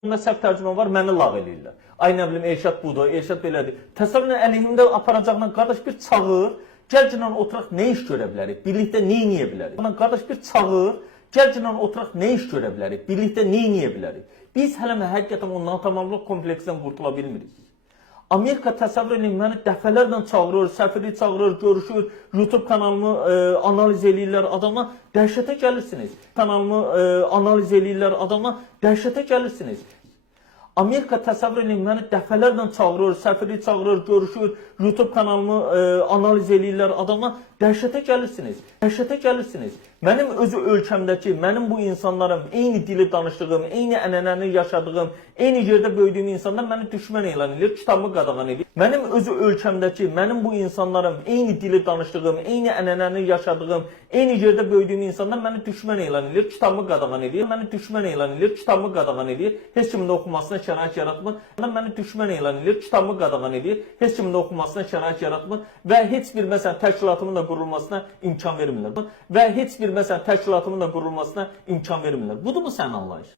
Bunda səhv tərcümə var, məni lağ eləyirlər. Ay nə bilim, Elşad budur, Elşad belədir. Təsəvvürlə əleyhimdə aparacaqla qardaş bir çağır, gəlcinlə oturaq nə iş görə bilərik, birlikdə nə eləyə bilərik? Qardaş bir çağır, gəlcinlə oturaq nə iş görə bilərik, birlikdə nə eləyə bilərik? Biz hələ həqiqətən o natamamlıq kompleksindən qurtula bilmirik. Amerika təsəvvür edin, məni dəfələrlə çağırır, səfiri çağırır, görüşür, YouTube kanalımı analiz eləyirlər adama, dəhşətə gəlirsiniz. Kanalımı analiz eləyirlər adama, dəhşətə gəlirsiniz. Amerika təsəvvür edin, məni dəfələrlə çağırır, səfiri çağırır, görüşür, YouTube kanalımı analiz eləyirlər adama, dəhşətə gəlirsiniz. Dəhşətə gəlirsiniz. Mənim özü ölkəmdəki, mənim bu insanlarım, eyni dili danışdığım, eyni ənənəni yaşadığım, eyni yerdə böyüdüyüm insanlar məni düşmən elan edir, kitabımı qadağan edir. Mənim özü ölkəmdəki, mənim bu insanlarım, eyni dili danışdığım, eyni ənənəni yaşadığım, eyni yerdə böyüdüyüm insanlar məni düşmən elan edir, kitabımı qadağan edir. Məni düşmən elan edir, kitabımı qadağan edir. Heç kimin də oxumasına şərait yaratmır. Məni düşmən elan edir, kitabımı qadağan edir. Heç kimin də oxumasına şərait yaratmır və heç bir məsələn təşkilatımın da qurulmasına imkan vermirlər. Və heç bir məsələn təşkilatımın da qurulmasına imkan vermirlər. Budur mu sənin anlayış?